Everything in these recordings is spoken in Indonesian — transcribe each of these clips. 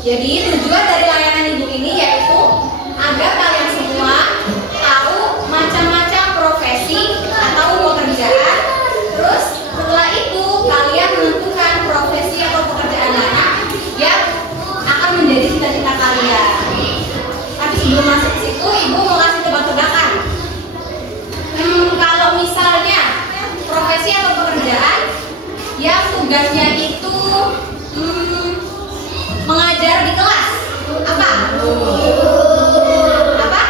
Jadi tujuan dari layanan ibu ini yaitu agar kalian semua tahu macam-macam profesi atau pekerjaan. Terus setelah itu kalian menentukan profesi atau pekerjaan mana yang akan menjadi cita-cita kalian. Tapi sebelum masuk ke situ, ibu mau kasih tebak-tebakan. Kalau misalnya profesi atau pekerjaan yang tugasnya itu mengajar di kelas, apa? Apa?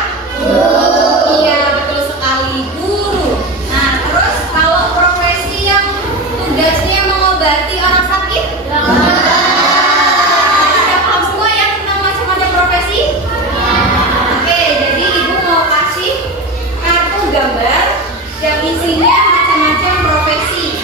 Iya, betul sekali, guru. Nah, terus kalau profesi yang tugasnya mengobati orang sakit, kita paham semua ya tentang macam-macam profesi? Oke, jadi ibu mau kasih kartu gambar yang isinya macam-macam profesi.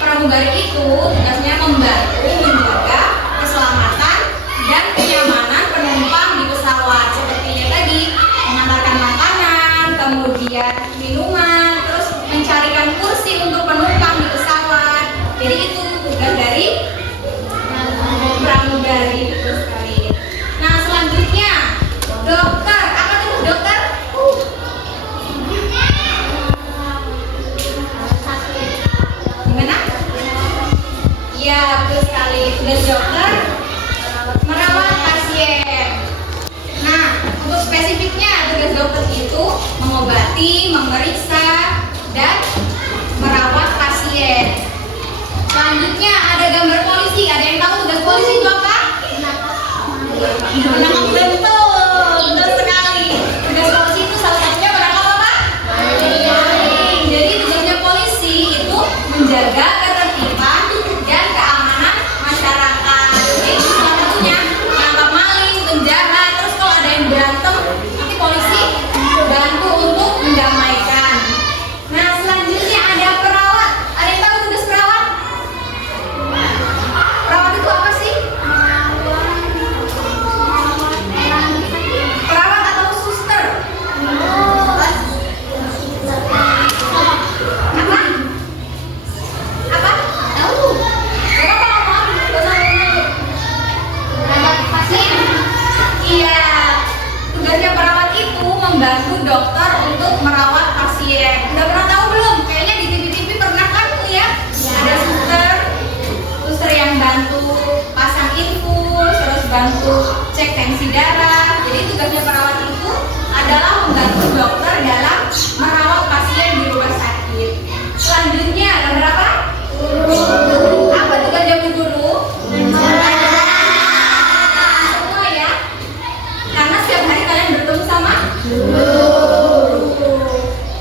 Pramugari itu tugasnya membantu menjaga keselamatan dan kenyamanan penumpang di pesawat. Sepertinya tadi mengantarkan makanan, kemudian minuman, terus mencarikan kursi untuk penumpang di pesawat. Jadi itu tugas dari pramugari, betul sekali. Nah, selanjutnya dokter. Apa tuh dokter? Ya, betul sekali. Tugas dokter merawat pasien. Nah, untuk spesifiknya tugas dokter itu mengobati, memeriksa, dan merawat pasien. Selanjutnya ada gambar polisi. Ada yang tahu tugas polisi itu apa? Menangkap, betul sekali. Tugas polisi itu salah satunya menangkap apa? Jadi tugasnya polisi itu menjaga ketertiban dan keamanan masyarakat. Jadi salah satunya menangkap maling, penjahat. Terus kalau ada yang berantem, nanti polisi bantu untuk mendamaikan. Nah, selanjutnya ada perawat. Ada yang tahu tugas perawat? Perawat itu apa sih? darah. Jadi tugasnya perawat itu adalah membantu dokter dalam merawat pasien di rumah sakit. Selanjutnya nomor apa? Guru. Apa tugasnya Bu Guru? Semua ya. Karena setiap hari kalian bertemu sama guru.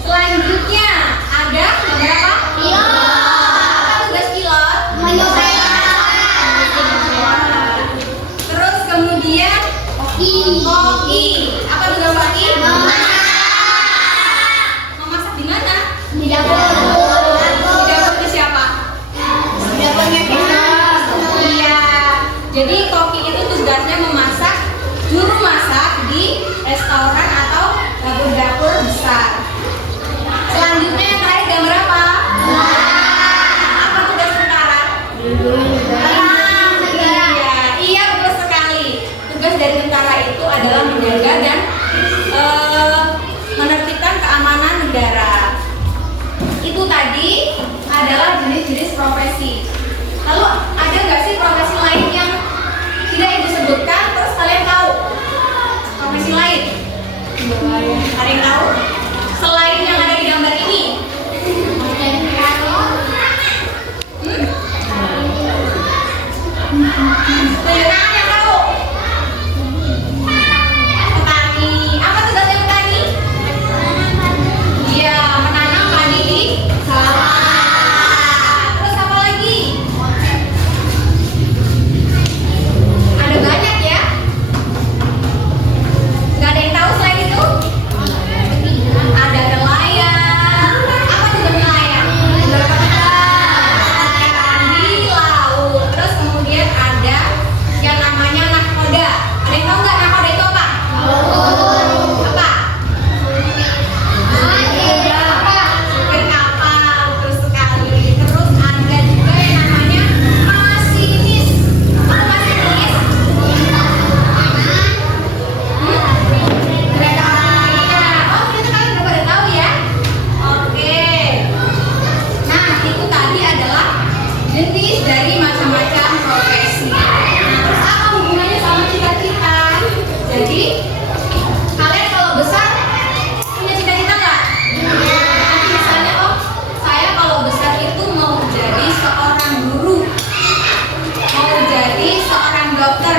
Selanjutnya ada nomor apa? Pilot. Apa tugas pilot? Terus kemudian koki. Apa tugas koki? Memasak di mana? Di dapur. Di dapur itu siapa? Dapurnya kita. Iya. Jadi koki itu tugasnya memasak, juru masak di restoran atau dapur-dapur besar. Selanjutnya yang terakhir gambar apa? Apa tugas tentara? Iya, betul sekali. Tugas dari tentara itu adalah menjaga dan menertibkan keamanan negara. Itu tadi adalah jenis-jenis profesi. Lalu ada nggak sih profesi lain yang tidak ibu sebutkan terus kalian tahu? Profesi lain? Ada yang tahu? Selain yang ada di gambar ini? Tunjukkan yang tahu. Petani. Apa tugasnya petani? Iya, menanam padi di sawah. Terus apa lagi? Ada banyak ya? Nggak ada yang tahu selain itu? Ada nelayan. Apa tugas nelayan? Di laut. Terus kemudian ada yang namanya nahkoda. Ada yang tahu nggak nahkoda itu apa? Apa? Supir kapal, terus sekali. Terus ada juga yang namanya masinis. Apa masinis? Kereta api. Oh, ternyata kalian udah pada tahu ya? Oke. Nah, itu tadi adalah jenis dari macam-macam profesi. Nah, terus apa hubungannya sama cita-cita? Jadi, kalian kalau besar punya cita-cita nggak? Nanti misalnya, oh, saya kalau besar itu mau jadi seorang guru, mau jadi seorang dokter.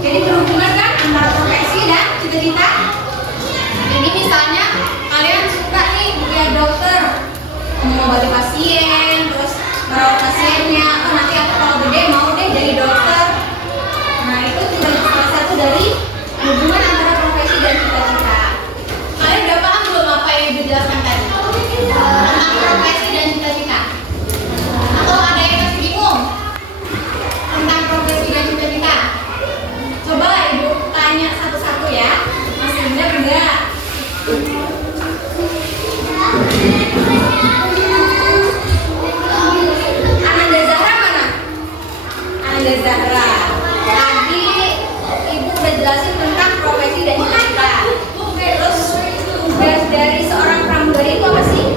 Jadi berhubungan kan antara profesi dan cita-cita. Jadi misalnya kalian suka nih jadi dokter, mengobati pasien, terus merawat pasiennya. Oh, nanti aku kalau gede mau deh jadi dokter. Nah, itu salah satu dari hubungan antara profesi dan cita-cita. Kalian udah paham belum apa yang ibu jelaskan tadi? Tentang profesi dan cita-cita. Atau ada yang masih bingung tentang profesi dan cita-cita? Coba ibu tanya satu-satu ya. Masih benar enggak? Ananda Zahra mana? Ananda Zahra. Tadi ibu udah jelasin tentang profesi dan cita-cita. Terus tugas dari seorang pramugari itu apa sih?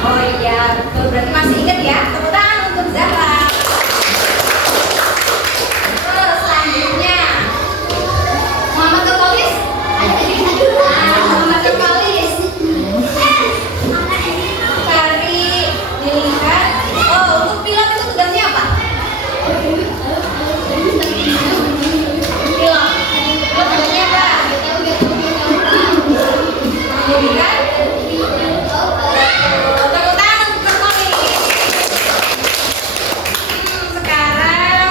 Oh iya, betul. Berarti masih ingat ya? Tepuk tangan untuk Zahra. Terus selanjutnya Muhammad Kepolis. Muhammad Kepolis. Cari dilihat. Oh, untuk pilot itu tugasnya apa? Pilot. Tugasnya apa? Dilihat. Tepuk tangan untuk Kepolis. Sekarang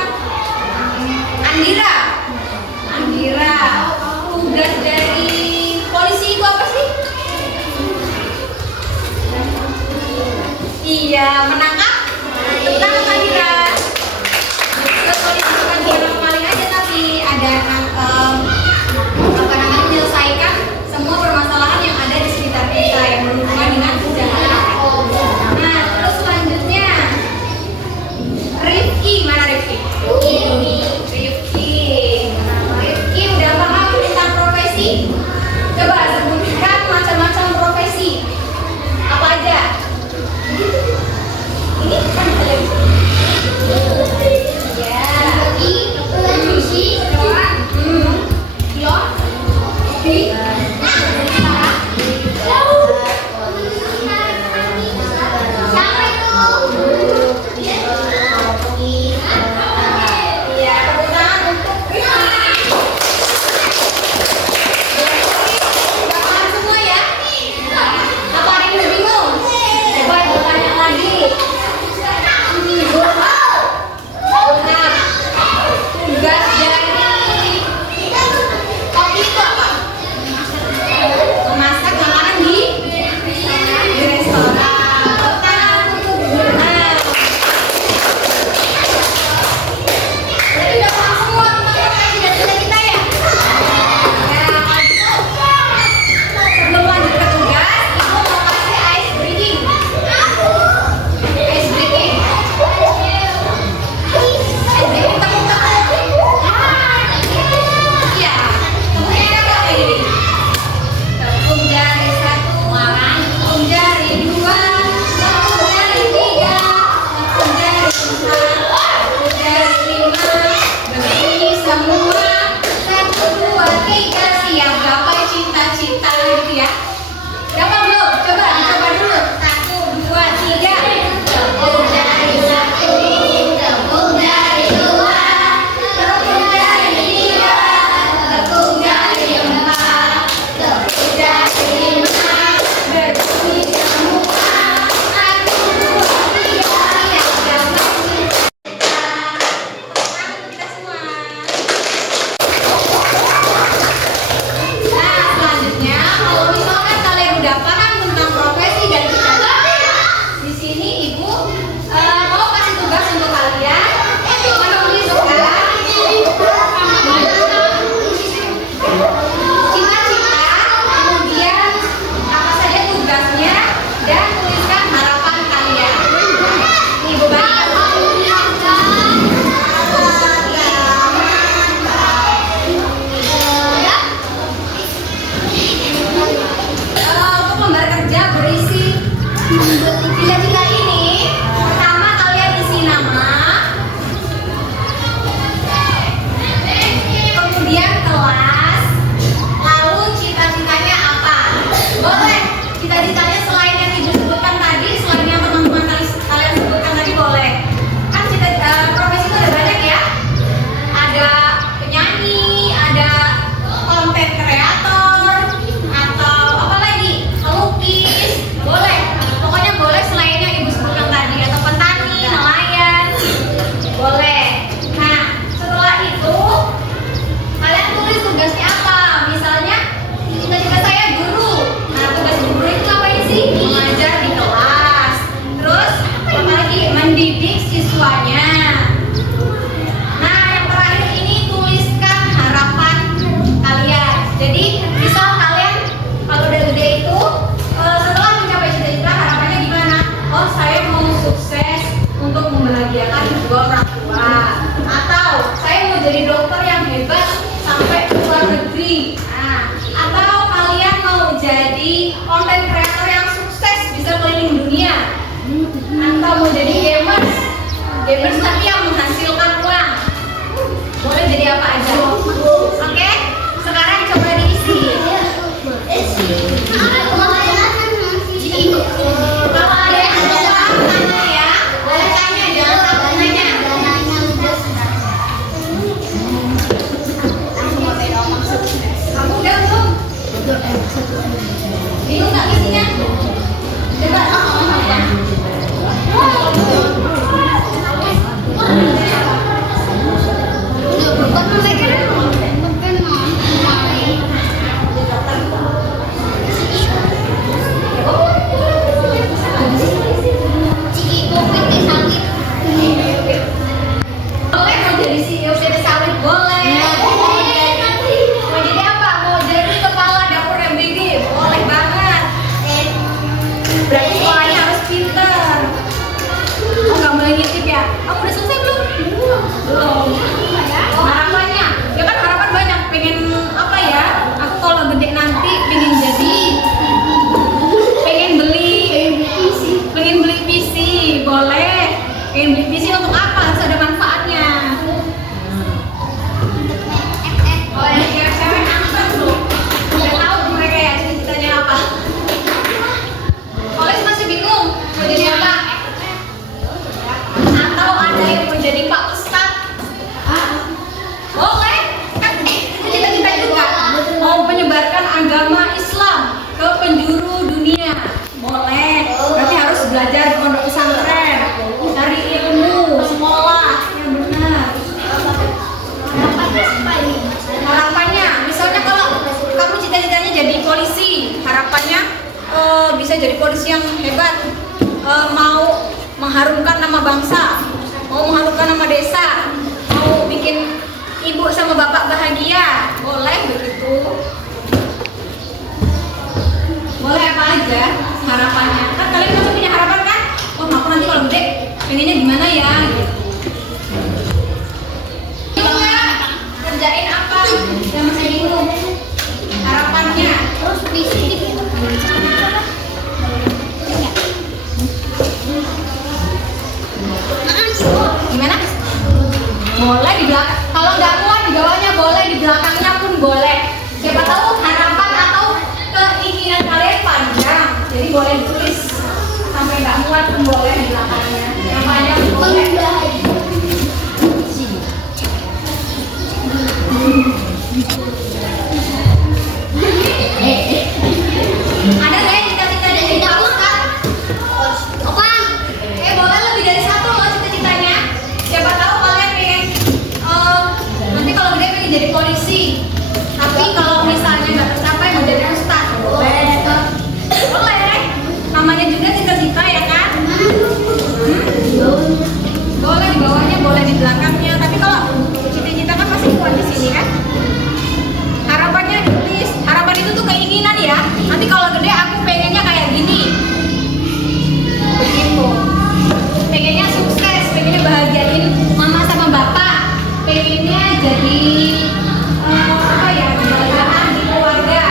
Andira. Andira. Tugas dari polisi itu apa sih? Iya, menangkap. Tepuk tangan Andira. Tugas polisi bukan dia kemarin aja, tapi ada apa namanya, menyelesaikan semua permasalahan yang ada di sekitar kita yang berhubungan dengan kejahatan. Nah, terus selanjutnya Rifki. Mana Rifki? Rifki. Rifki udah paham tentang profesi? Coba sebutkan macam-macam profesi. Apa aja? dunia, atau mau jadi gamers, gamers tapi yang menghasilkan uang. Boleh jadi apa aja. Oke, sekarang coba diisi. Kalau ada yang salah, tanya ya. Boleh tanya, jangan takut nanya. Kamu udah belum? Bingung nggak isinya? Coba. Boleh mau jadi CEO PT Sawit, boleh. Mau jadi apa? Mau jadi kepala dapur MBG, boleh banget. Berarti sekolahnya harus pinter. Oh, nggak boleh ngintip ya? Kamu udah selesai belum? Belum. Oh, harapannya? Ya kan harapan banyak. Pengen apa ya? Aku kalau gede nanti pengen jadi, pengen beli PC, boleh. Pengen beli PC untuk apa? Harus ada manfaatnya. Oh, yang cewek-cewek angkat loh. Udah tahu mereka ya cita-citanya apa. Oles masih bingung mau jadi apa? Atau ada yang mau jadi Pak Ustadz? Boleh, kan cita-cita juga. Mau menyebarkan agama Islam ke penjuru dunia? Boleh. Berarti harus belajar di pondok pesantren, cari ilmu, sekolah yang benar. Harapannya, misalnya kalau kamu cita-citanya jadi polisi, harapannya bisa jadi polisi yang hebat, mau mengharumkan nama bangsa, mau mengharumkan nama desa, mau bikin ibu sama bapak bahagia, boleh begitu. Boleh apa aja harapannya. Kan kalian pasti punya harapan kan? Oh, aku nanti kalau gede pengennya gimana ya? Gitu. Bingung ya? Kerjain apa? Yang masih bingung. Harapannya. Terus bisik. Gimana? Boleh di belakang. Kalau nggak muat di bawahnya boleh, di belakangnya pun boleh. Siapa tahu harapan atau keinginan kalian panjang, jadi boleh ditulis sampai nggak muat pun boleh di belakangnya. Yang panjang boleh. Ada nggak yang cita-cita jadi Pak Ustadz? Boleh lebih dari satu loh cita-citanya. Siapa tahu kalian pengen nanti kalau gede pengen jadi polisi. Tapi kalau misalnya nggak tercapai mau jadi ustadz, boleh. Boleh. Namanya juga cita-cita ya kan? Boleh di bawahnya, boleh di belakangnya. Tapi kalau cita-cita kan masih kuat di sini kan? Harapannya ditulis. Harapan itu tuh keinginan ya. Nanti kalau gede aku pengennya kayak gini. Begitu. Pengennya sukses, pengennya bahagiain mama sama bapak, pengennya jadi apa ya, kebahagiaan di keluarga.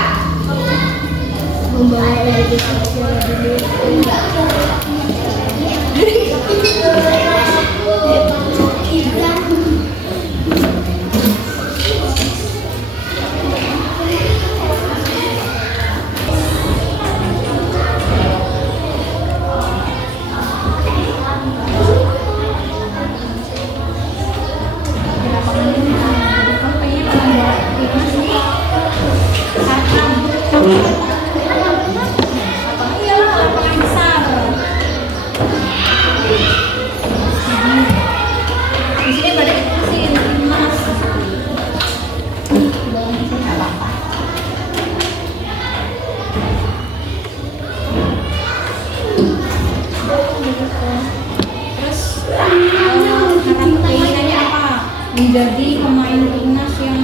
Menjadi pemain timnas yang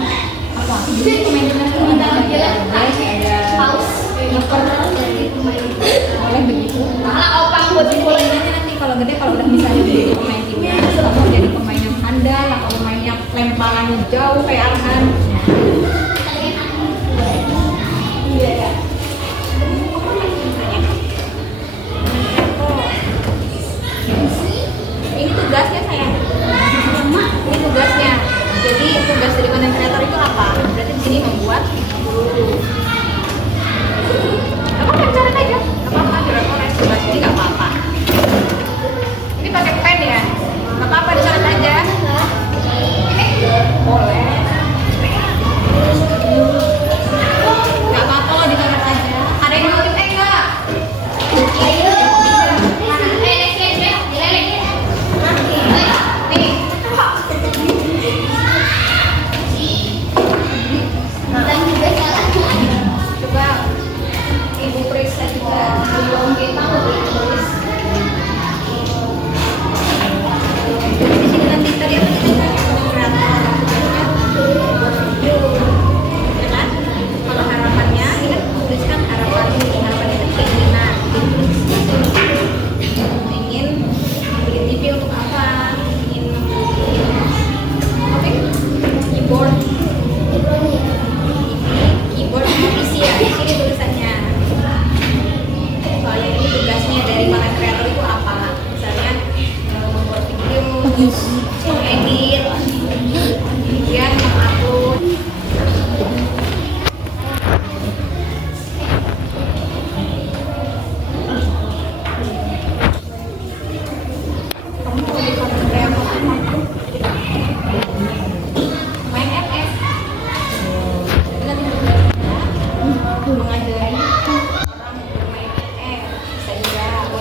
apa? Jadi pemain timnas itu ada boleh begitu. Malah opang buat dimulainya nanti kalau gede, kalau udah misalnya jadi pemain timnas, atau jadi pemain yang handal, atau pemain yang lemparan jauh kayak Arhan. Iya ya.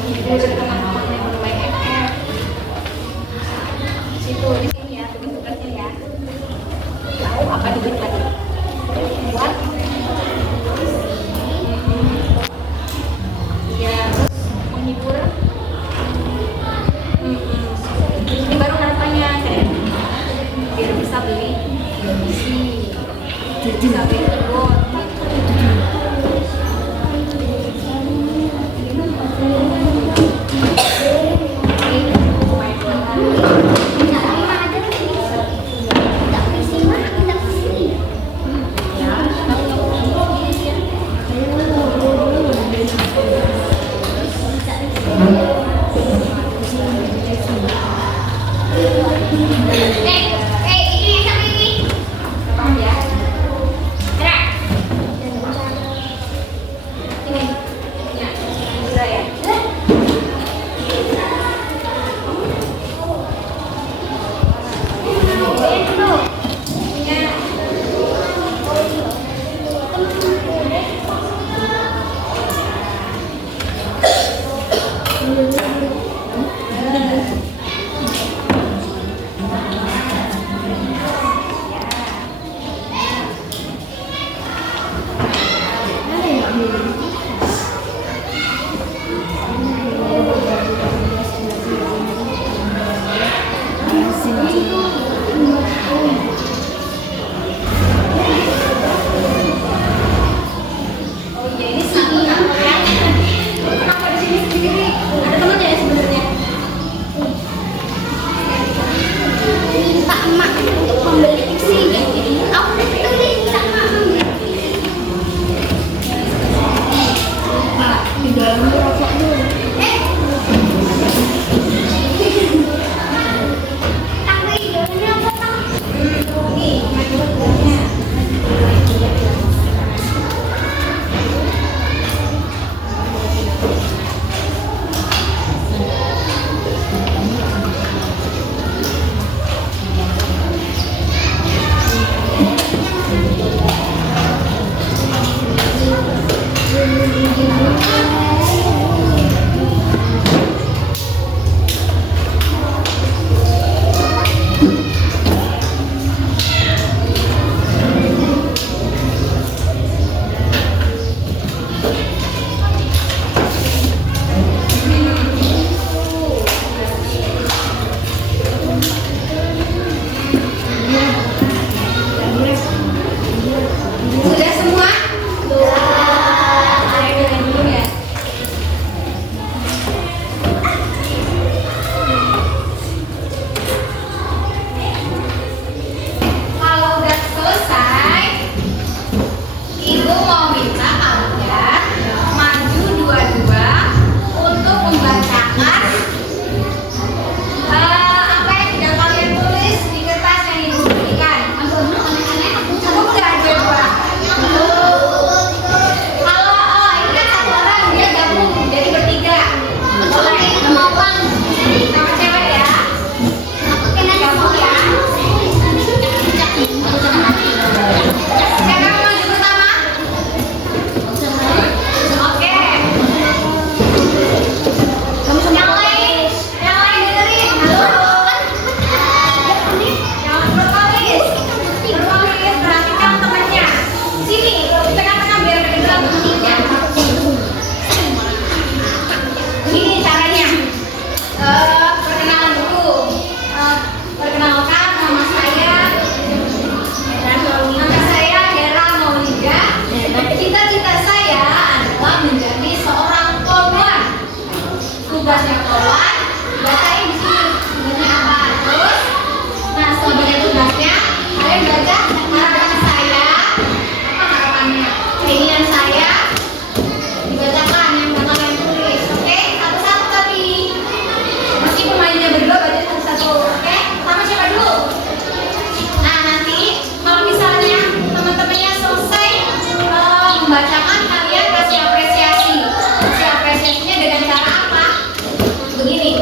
Jadi teman-teman yang bermain FF. Situ di sini ya tugas-tugasnya ya. Tahu apa dikit lagi? Buat ya terus menghibur. Ini baru harapannya kayak biar bisa beli televisi, bisa beli keyboard. Tugasnya kawan, bacain di sini tugasnya apa. Terus, nah sebagai tugasnya kalian baca harapan saya, apa harapannya, keinginan saya dibacakan yang bakal kalian tulis. Oke, satu-satu tapi meskipun mainnya berdua baca satu-satu. Oke, sama siapa dulu? Nah nanti kalau misalnya teman-temannya selesai membacakan, kalian kasih apresiasi. Kasih apresiasinya dengan cara apa? Begini.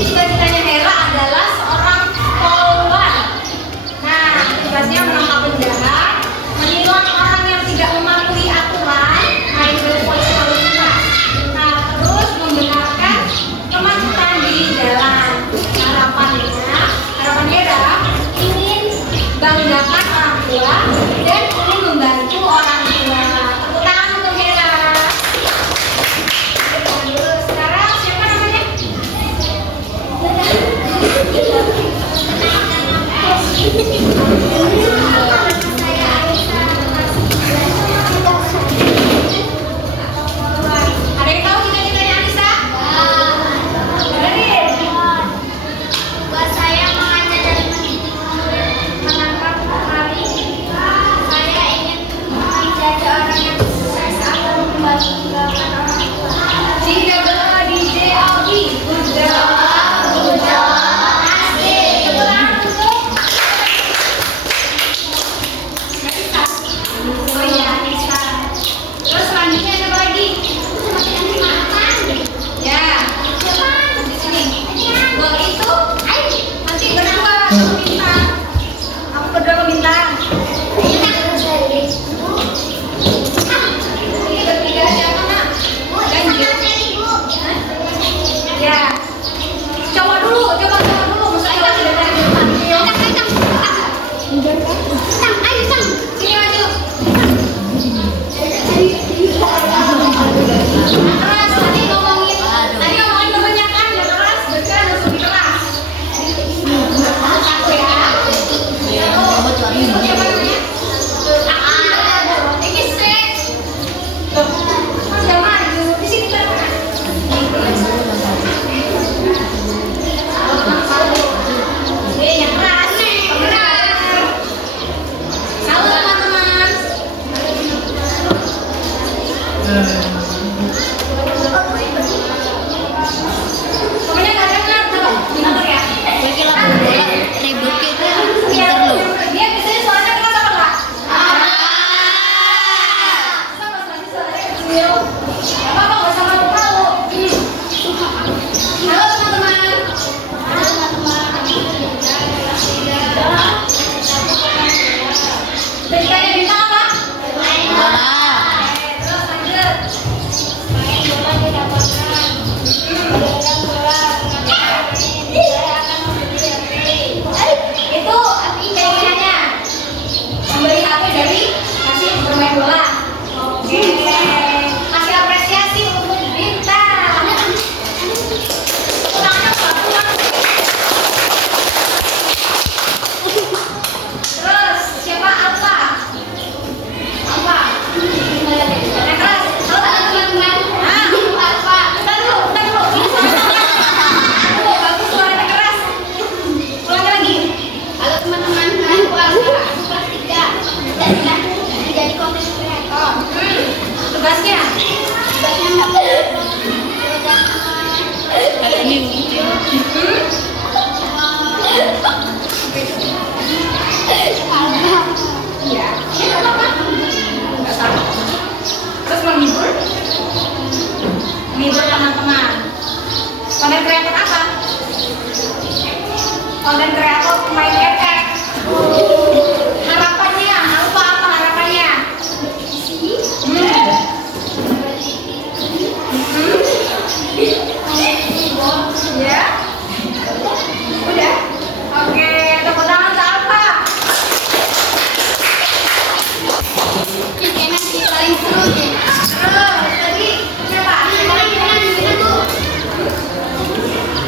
cita-citanya Hera adalah seorang polwan. Nah, tugasnya menangkap penjahat, menilang orang yang tidak mematuhi aturan, nah itu polisi lalu lintas. Nah, terus membenarkan kemacetan di jalan. Harapan Hera ingin banggakan orang tua dan ingin membantu orang tua. Tepuk tangan untuk Hera. Sekarang siapa namanya? Ada yang tahu cita-citanya Anissa? Dengerin. Buat saya mengajar dan menangkap hari. Saya ingin menjadi orang yang sukses atau membanggakan orang tua. Jika DJ Aldi, good job. Asik. Tepuk tangan untuk Anissa. Oh iya, Anissa. Terus selanjutnya ada apa lagi? Ya, di sini. Buat itu, nanti berdua meminta. Aku berdua meminta. Ini bertiga siapa nak? Lanjut. Ya. Coba dulu. Masa kita tidak dari depan. Sini maju. Keras, tadi ngomongin kebanyakan, ya keras, berarti harus lebih keras. Satu ya. Siapa namanya? Ini sih. Tuh, udah maju. Di sini kan. Yang keras nih, benar. Salut teman-teman. Pokoknya nggak dengar tuh, dengar ya. Iya, dia biasanya suaranya keras apa enggak? Sama suaranya kecil. Nggak apa-apa, nggak usah malu-malu. Halo teman-teman. Ceritanya bintang apa? Terus lanjut. Itu keinginannya memberi HP dari kasih bermain bola. Oke. Kasih apresiasi untuk bintang. Tangannya pelan-pelan. Terus siapa Alfa? Alfa. Yang keras. Halo teman-teman. Alfa. Bentar dulu. Ini suaranya keras. Tuh, bagus suaranya keras. Ulangi lagi. Halo teman-teman, aku Alfa, aku kelas 3 dan menjadi konten kreator. Tugasnya. Tugasnya Iya. Ini nggak apa-apa. Nggak salah. Terus menghibur teman-teman. Konten kreator apa? Konten kreator pemain efek. Harapannya, apa harapannya? Ya? Udah? Oke, tepuk tangan ke Alfa. Ini paling seru deh. Terus, tadi siapa?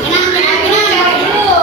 Benang. Cewek dulu.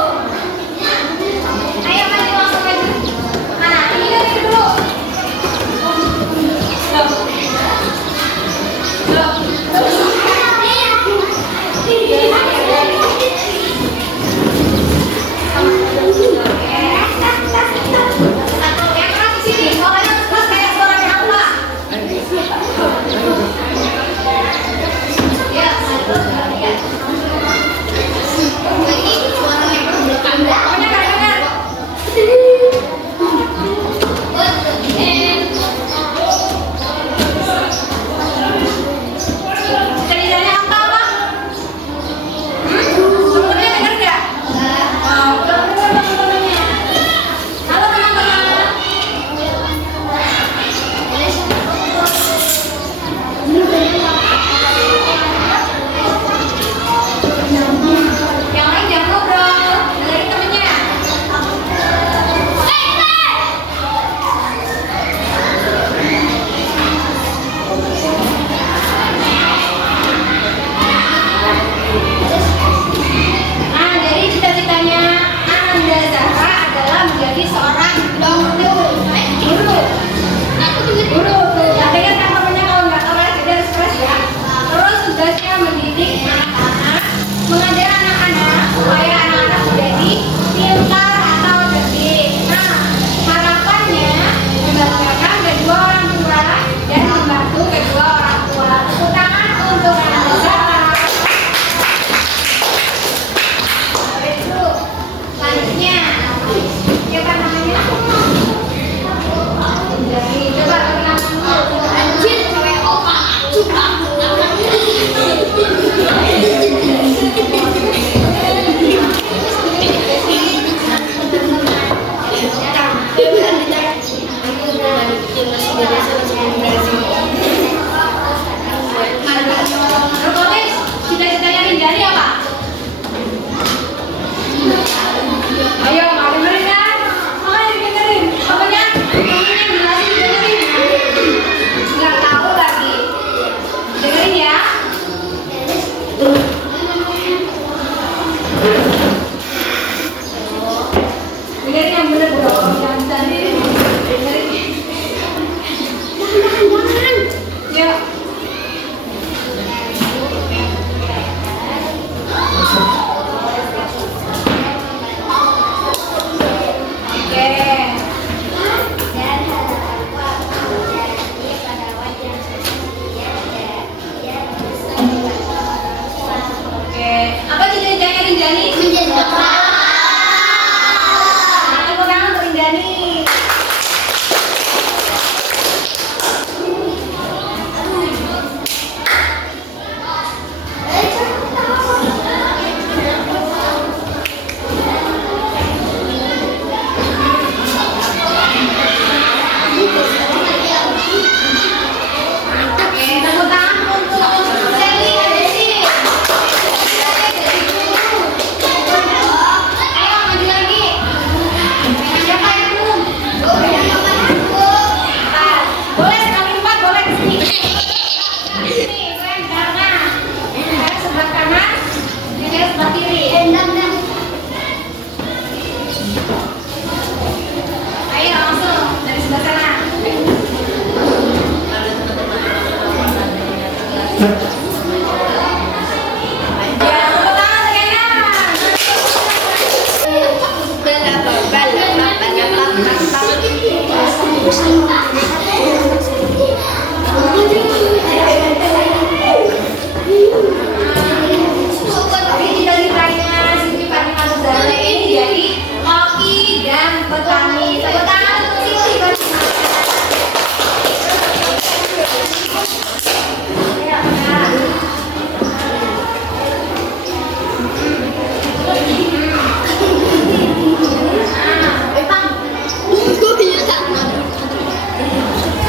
Cita-citanya Siti Fatimah Zahra ini jadi koki dan petani. Tepuk tangan untuk Siti Fatimah.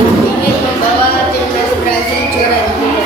Ingin membawa timnas Brazil juara dunia.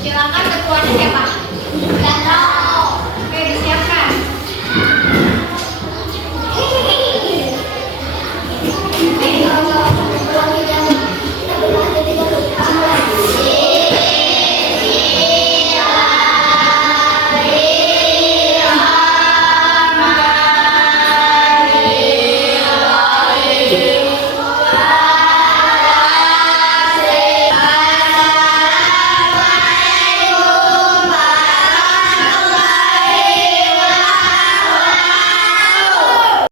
Silakan ketuanya siapa?